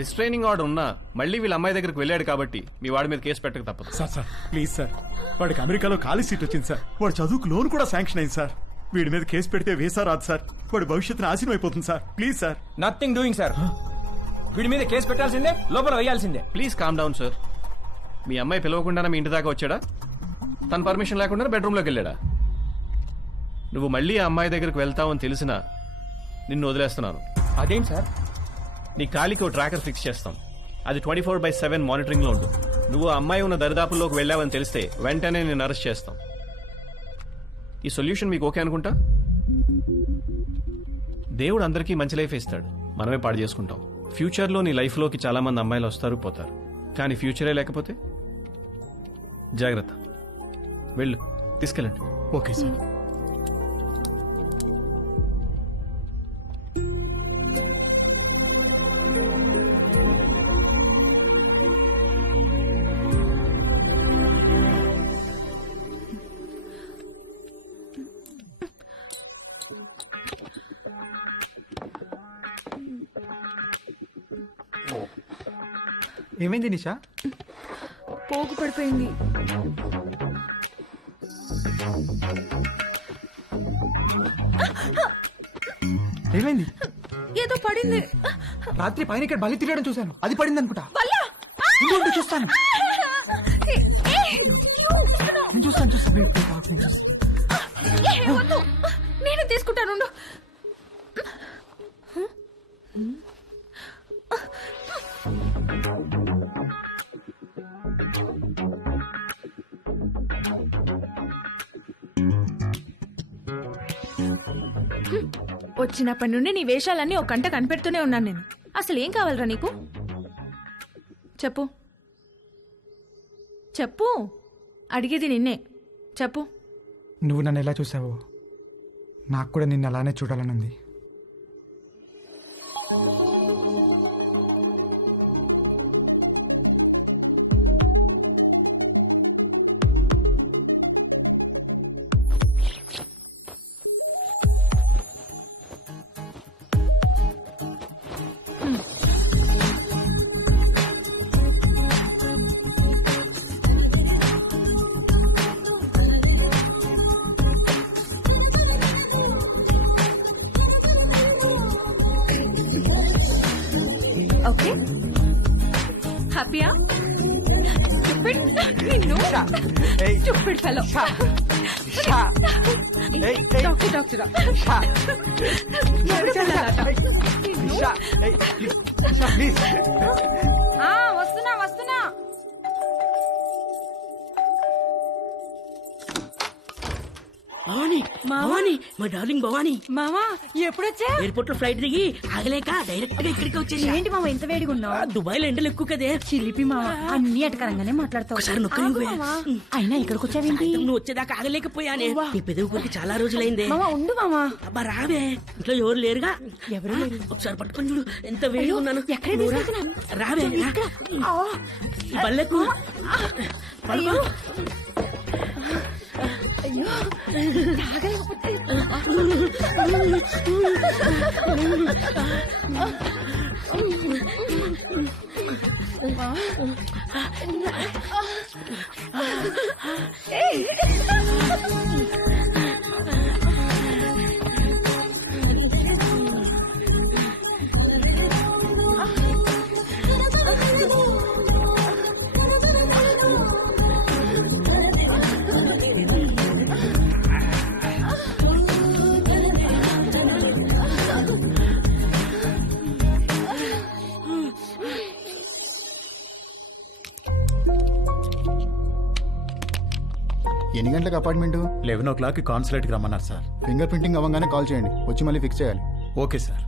Restraining order ఉన్నా మళ్ళీ వీళ్ళ అమ్మాయి దగ్గరికి వెళ్ళాడు కాబట్టి మీ వాడి మీద కేసు పెట్టక తప్పదు. సార్ ప్లీజ్ సార్, వాడికి అమెరికాలో ఖాళీ సీట్ వచ్చింది సార్. వాడు చదువుకు లోన్ కూడా శాంక్షన్ అయింది సార్. వీడి మీద కేసు పెడితే వీసా రాదు సార్. వాడి భవిష్యత్తు నాశనం అయిపోతుంది sir. Please sir. Nothing doing sir. వీడి మీద కేసు పెట్టాల్సిందే, లోపల వేయాల్సిందే. Please calm down sir. మీ అమ్మాయి పిలవకుండా మీ ఇంటి దాకా వచ్చాడా? తన పర్మిషన్ లేకుండా బెడ్రూమ్లోకి వెళ్ళాడా? నువ్వు మళ్ళీ ఆ అమ్మాయి దగ్గరికి వెళ్తావని తెలిసినా నిన్ను వదిలేస్తున్నాను. అదేంటి సార్? నీ కాలికి ఓ ట్రాకర్ ఫిక్స్ చేస్తాం. అది 24/7 మానిటరింగ్ లో ఉంటుంది. నువ్వు ఆ అమ్మాయి ఉన్న దరిదాపుల్లోకి వెళ్ళావని తెలిస్తే వెంటనే నేను అరెస్ట్ చేస్తాం. ఈ సొల్యూషన్ మీకు ఓకే అనుకుంటా? దేవుడు అందరికీ మంచి లైఫ్ ఇస్తాడు, మనమే పాడు చేసుకుంటాం. ఫ్యూచర్లో నీ లైఫ్లోకి చాలా మంది అమ్మాయిలు వస్తారు పోతారు, కానీ ఫ్యూచరే లేకపోతే జాగ్రత్త. వెళ్ళు, తీసుకెళ్ళండి. Okay sir. ఏమైంది నిషా? పోగు పడిపోయింది. ఏమైంది? ఏదో పడింది. రాత్రి పైన ఇక్కడ బలి తిరగడం చూశాను, అది పడింది అనుకుంటా. చూస్తాను నేను చూస్తాను. నేను తీసుకుంటాను. వచ్చినప్పటి నుండి నీ వేషాలన్నీ ఒక గంట కనిపెడుతూనే ఉన్నాను నేను. అసలు ఏం కావాలరా నీకు? చెప్పు చెప్పు, అడిగేది నిన్నే. చెప్పు. నువ్వు నన్ను ఎలా చూసావో నాకు కూడా నిన్ను అలానే చూడాలనుంది. ఓకే, హ్యాపీయా? స్టూపిడ్ నిన్ను, స్టూపిడ్ ఫెలో. డాక్టర్ వస్తున్నా వస్తున్నా. భవానీ, భవానీ, మా డార్లింగ్ భవానీ. మామా ఎప్పుడొచ్చా? ఎయిర్పోర్ట్ లో ఫ్లైట్ దిగి ఆగలేక డైరెక్ట్ గా ఇక్కడికి వచ్చేసి. ఏంటి మామ ఇంత వేడిగా ఉన్నావు? దుబాయ్ లో ఎండలు ఎక్కువ కదే. చిలిపి మామ, అన్ని అటకరంగానే మాట్లాడతావు. ఒకసారి నొక్కని అయినా ఇక్కడికి వచ్చావేంటి? నువ్వు వచ్చేదాకా ఆగలేకపోయానే. నీ పెదవి కొరికి చాలా రోజులైందే. మామ ఉండు మామా. అబ్బా రావే, ఇంట్లో ఎవరు లేరుగా? ఎవరు లేరు. ఒకసారి పట్టుకొని చూడు, ఎంత వేడిగా ఉన్నాను. ఎక్కడ తీసుకెళ్తున్నా? రావే, ఈ బల్లెకు పడుకో. అయ్యో ఎన్ని గంటలకు అపార్ట్మెంట్? 11 o'clock కాన్సులేట్కి రమ్మన్నారు సార్. ఫింగర్ ప్రింటింగ్ అవ్వగానే కాల్ చేయండి, వచ్చి మళ్ళీ ఫిక్స్ చేయాలి. Okay sir.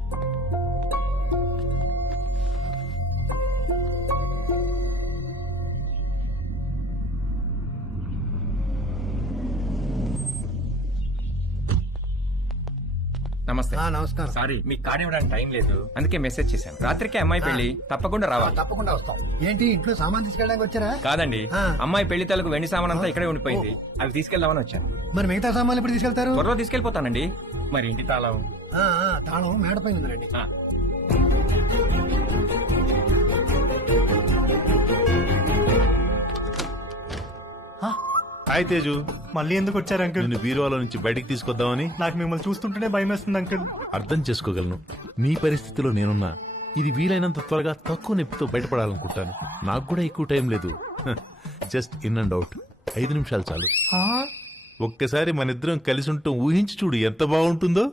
నమస్తే. నమస్కారం. సారీ, మీకు కార్డు ఇవ్వడానికి టైం లేదు, అందుకే మెసేజ్ చేశాను. రాత్రికి అమ్మాయి పెళ్లి, తప్పకుండా రావాలి. తప్పకుండా వస్తాం. ఏంటి ఇంట్లో సామాన్ తీసుకెళ్ళడానికి వచ్చారా? కాదండి, అమ్మాయి పెళ్లి తాలూకు వెండి సామాన్ అంతా ఇక్కడే ఉండిపోయింది, అవి తీసుకెళ్దామని వచ్చాను. మరి మిగతా సామాన్లు ఎప్పుడు తీసుకెళ్తారు? త్వరలో తీసుకెళ్లిపోతానండి. మరి ఇంటి తాళం? తాళం మేడపైన ఉందండి. హాయ్ తేజు, మళ్ళీ ఎందుకు వచ్చారు అంకుల్? నిన్ను బీరువాలో నుంచి బయటికి తీసుకొద్దామని. నాకు మిమ్మల్ని చూస్తుంటేనే భయం వేస్తుంది అంకుల్. అర్థం చేసుకోగలను. నీ పరిస్థితిలో నేనున్నా. ఇది వీలైనంత త్వరగా తక్కువ నొప్పితో బయటపడాలనుకుంటాను. నాకు కూడా ఎక్కువ టైం లేదు. జస్ట్ ఇన్ అండ్ అవుట్ 5 నిమిషాలు చాలు. ఒక్కసారి మన ఇద్దరం కలిసి ఉంటాం ఊహించి చూడు ఎంత బాగుంటుందో.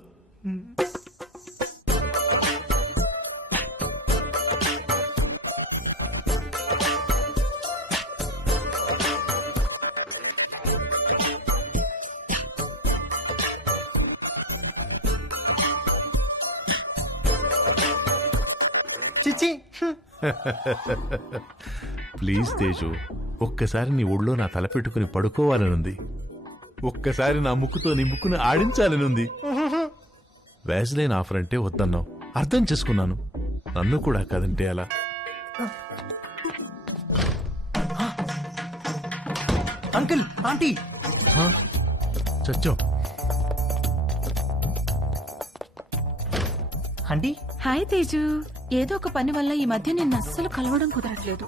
చిచి ప్లీజ్ తేజు, ఒక్కసారి నీ ఒళ్ళో నా తల పెట్టుకుని పడుకోవాలనుంది. ఒక్కసారి నా ముక్కుతో నీ ముక్కుని ఆడించాలనుంది. వ్యాజ్లైన్ ఆఫర్ అంటే వద్దన్నావు, అర్థం చేసుకున్నాను. నన్ను కూడా కాదంటే అలా. అంకుల్ ఆంటీ చచ్చో. Aunty hi Teju. ఏదో ఒక పని వల్ల ఈ మధ్య నిన్ను అస్సలు కలవడం కుదరట్లేదు.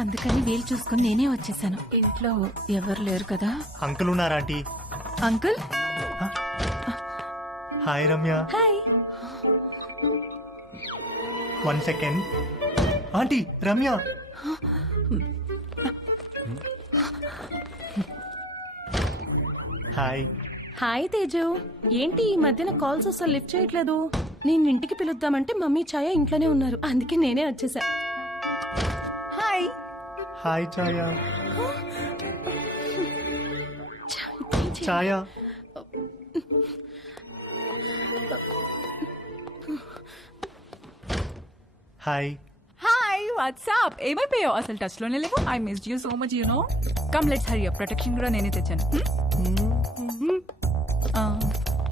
అందుకని వీలు చూసుకుని నేనే వచ్చేసాను. ఇంట్లో ఎవరు లేరు కదా? అంకుల్ ఉన్నారా aunty? Uncle hi Ramya. Hi. 1 second. Aunty Ramya. Hi. Hi Teju. ఏంటి ఈ మధ్యన కాల్స్ అసలు లిఫ్ట్ చేయట్లేదు? నేను ఇంటికి పిలుద్దామంటే మమ్మీ ఛాయ ఇంట్లోనే ఉన్నారు. అందుకే నేనే వచ్చేసా. Hi. Hi Chhaya. Chhaya. Hi. Hi WhatsApp ఏమైపోయావు? అసలు టచ్ లోనే లేవు. I missed you so much you know. Come let's hurry up. Protection కూడా నేనే తెచ్చాను.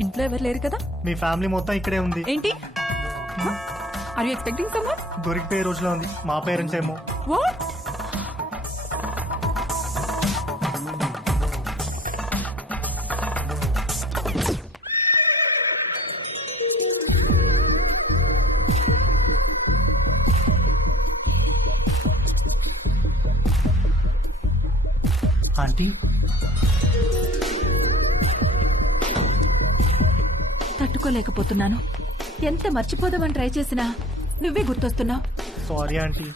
ఇంట్లో ఎవరు లేరు కదా? మీ ఫ్యామిలీ మొత్తం ఇక్కడే ఉంది. ఏంటి? Are you expecting someone? దొరికిపోయే రోజులో ఉంది. మా పేరెంట్స్ ఏమో. వాట్? ఆంటీ తట్టుకోలేకపోతున్నాను. ఎంత మర్చిపోదామని ట్రై చేసినా నువ్వే గుర్తొస్తున్నావు. Sorry aunty.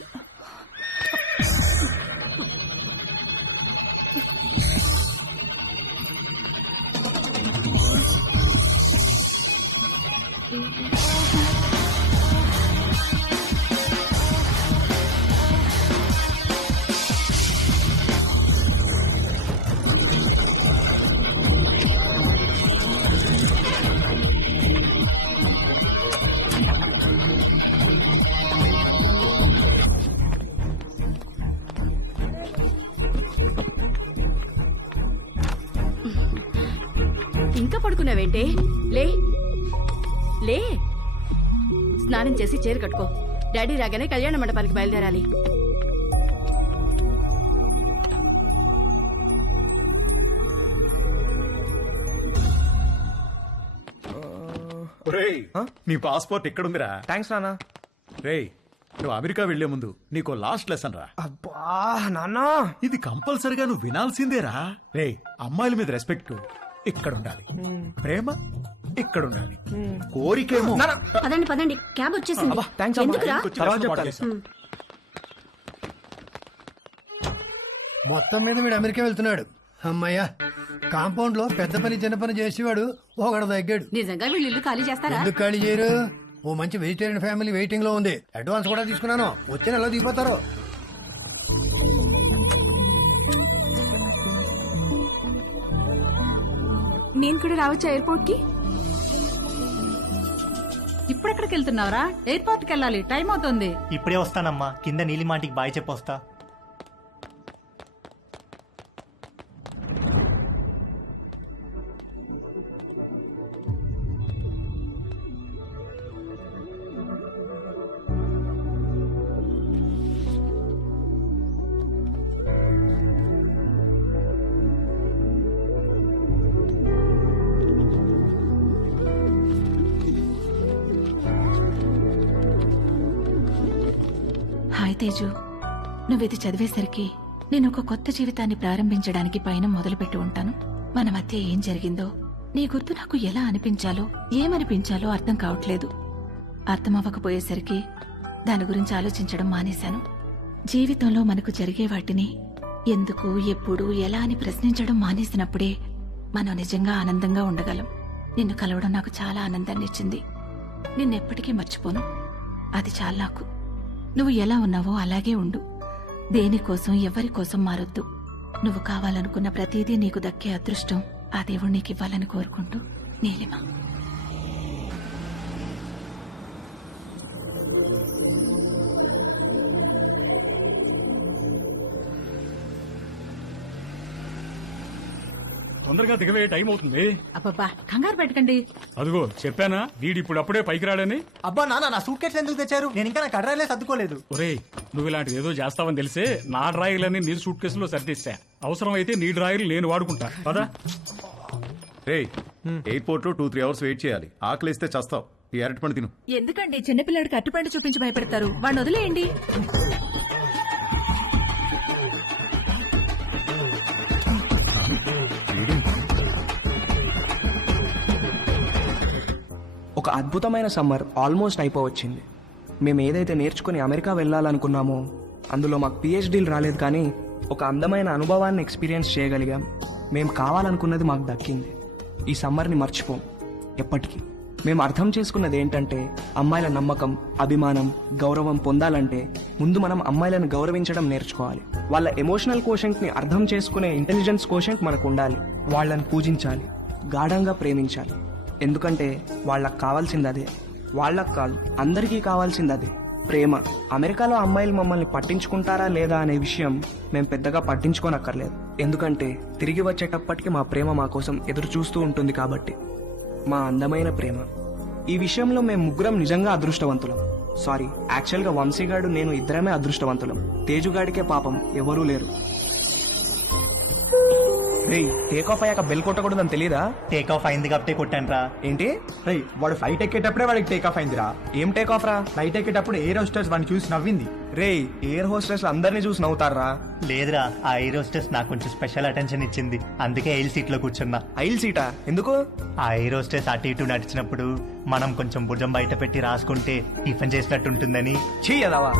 ఇంకా పడుకున్నావేంటే? లే లే, స్నానం చేసి చీర కట్టుకో. డాడీ రాగానే కళ్యాణ మండపానికి బయలుదేరాలి. నీ పాస్పోర్ట్ ఎక్కడుందిరా? థ్యాంక్స్ నానా. రేయ్, నువ్వు అమెరికా వెళ్లే ముందు నీకు లాస్ట్ లెసన్ రా. అబ్బా నాన్నా, ఇది కంపల్సరిగా నువ్వు వినాల్సిందేరా. రే, అమ్మాయిల మీద రెస్పెక్ట్ ఇక్కడ ఉండాలి, ప్రేమ ఇక్కడ ఉండాలి, కోరికేమో. పదండి పదండి, క్యాబ్ వచ్చేసింది. ఎందుకురా? తర్వాత చెప్తాను. మొత్తం మీద వీడు అమెరికా వెళ్తున్నాడు. అమ్మయ్యా, కాంపౌండ్ లో పెద్ద పని చిన్న పని చేసేవాడు ఒకడు తగ్గాడు. నిజంగా వీళ్ళు ఇల్లు ఖాళీ చేస్తారా? ఎందుకు ఖాళీ చేయరు? ఓ మంచి వెజిటేరియన్ ఫ్యామిలీ వెయిటింగ్ లో ఉంది. అడ్వాన్స్ కూడా తీసుకున్నాను. వచ్చే నెలలో దిగిపోతారు. నేను కూడా రావచ్చా ఎయిర్పోర్ట్ కి? ఇప్పుడెక్కడికి వెళ్తున్నావురా? ఎయిర్పోర్ట్ కి వెళ్ళాలి, టైం అవుతుంది. ఇప్పుడే వస్తానమ్మా. కింద నీలిమాటికి బాయ్ చెప్పొస్తా. హాయ్ తేజు, నువ్వు ఇది చదివేసరికి నేను ఒక కొత్త జీవితాన్ని ప్రారంభించడానికి పైన మొదలుపెట్టి ఉంటాను. మన మధ్య ఏం జరిగిందో నీ గుర్తు నాకు ఎలా అనిపించాలో ఏమనిపించాలో అర్థం కావట్లేదు. అర్థమవ్వకపోయేసరికి దాని గురించి ఆలోచించడం మానేశాను. జీవితంలో మనకు జరిగే వాటిని ఎందుకు, ఎప్పుడు, ఎలా అని ప్రశ్నించడం మానేసినప్పుడే మనం నిజంగా ఆనందంగా ఉండగలం. నిన్ను కలవడం నాకు చాలా ఆనందాన్ని ఇచ్చింది. నిన్నెప్పటికీ మర్చిపోను. అది చాలా నాకు. నువ్వు ఎలా ఉన్నావో అలాగే ఉండు. దేనికోసం ఎవరి కోసం మారొద్దు. నువ్వు కావాలనుకున్న ప్రతిదీ నీకు దక్కే అదృష్టం ఆ దేవుడు నీకు ఇవ్వాలని కోరుకుంటూ, నీలిమ. తొందరగా దిగవే, టైం అవుతుంది. అబ్బబ్బా, కంగారు పెట్టకండి. అదిగో చెప్పానా వీడి ఇప్పుడు అప్పుడే పైకి రాడని. అబ్బా నాన్న, నా సూట్ కేసు ఎందుకు తెచ్చారు? నేను ఇంకా నా కడ్రాయిలే సర్దుకోలేదు. ఒరేయ్, నువ్వు ఇలాంటిది ఏదో చేస్తావని తెలిసే నా డ్రాయర్లన్నీ నీ సూట్ కేసులో సర్దిస్తా. అవసరం అయితే నీ డ్రాయర్లు నేను వాడుకుంటా పదా. రే, ఎయిర్పోర్ట్ లో 2-3 అవర్స్ వెయిట్ చేయాలి. ఆకలిస్తే చస్తావు. ఈ అరటి పండు తిను. ఎందుకండి చిన్నపిల్లాడికి అట్టుపండు చూపించి భయపెడతారు? వాడిని వదిలేయండి. ఒక అద్భుతమైన సమ్మర్ ఆల్మోస్ట్ అయిపోవచ్చింది. మేము ఏదైతే నేర్చుకుని అమెరికా వెళ్ళాలనుకున్నామో అందులో మాకు పిహెచ్డీలు రాలేదు, కానీ ఒక అందమైన అనుభవాన్ని ఎక్స్పీరియన్స్ చేయగలిగాం. మేము కావాలనుకున్నది మాకు దక్కింది. ఈ సమ్మర్ని మర్చిపోం ఎప్పటికీ. మేము అర్థం చేసుకున్నది ఏంటంటే, అమ్మాయిల నమ్మకం, అభిమానం, గౌరవం పొందాలంటే ముందు మనం అమ్మాయిలను గౌరవించడం నేర్చుకోవాలి. వాళ్ళ ఎమోషనల్ కోషెంట్ని అర్థం చేసుకునే ఇంటెలిజెన్స్ కోషెంట్ మనకు ఉండాలి. వాళ్ళని పూజించాలి, గాఢంగా ప్రేమించాలి. ఎందుకంటే వాళ్ళకు కావాల్సింది అదే. వాళ్ళకు కాదు, అందరికీ కావాల్సింది అదే, ప్రేమ. అమెరికాలో అమ్మాయిలు మమ్మల్ని పట్టించుకుంటారా లేదా అనే విషయం మేము పెద్దగా పట్టించుకోనక్కర్లేదు. ఎందుకంటే తిరిగి వచ్చేటప్పటికి మా ప్రేమ మా కోసం ఎదురు చూస్తూ ఉంటుంది కాబట్టి. మా అందమైన ప్రేమ. ఈ విషయంలో మేము ముగ్గురం నిజంగా అదృష్టవంతులం. సారీ, యాక్చువల్గా వంశీగాడు, నేను ఇద్దరమే అదృష్టవంతులం. తేజుగాడికే పాపం ఎవరూ లేరు. రేయ్, టేక్ ఆఫ్ అయ్యాక బెల్ కొట్టకూడదని తెలీదా? టేక్ ఆఫ్ అయింది కాబట్టి కొట్టాను రా. ఏంటి? రేయ్, వాడు ఫ్లైట్ ఎక్కేటప్పుడే వాడికి టేక్ ఆఫ్ అయిందిరా. ఏం టేక్ ఆఫ్ రా? ఫ్లైట్ ఎక్కేటప్పుడు ఎయిర్ హోస్టెస్ వాడిని చూసి నవ్వింది. రేయ్, ఎయిర్ హోస్టెస్ అందరినీ చూసి నవ్వుతారా? లేదురా, ఆ ఎయిర్ హోస్టెస్ నాకు కొంచెం స్పెషల్ అటెన్షన్ ఇచ్చింది. అందుకే ఎయిల్ సీట్ లో కూర్చున్నా. ఐల్ సీటా? ఎందుకు? ఆ ఎయిర్ హోస్టెస్ అటు ఇటు నడిచినప్పుడు మనం కొంచెం భుజం బయట పెట్టి రాసుకుంటే టిఫిన్ చేసినట్టు ఉంటుందని. చెయ్యదావా?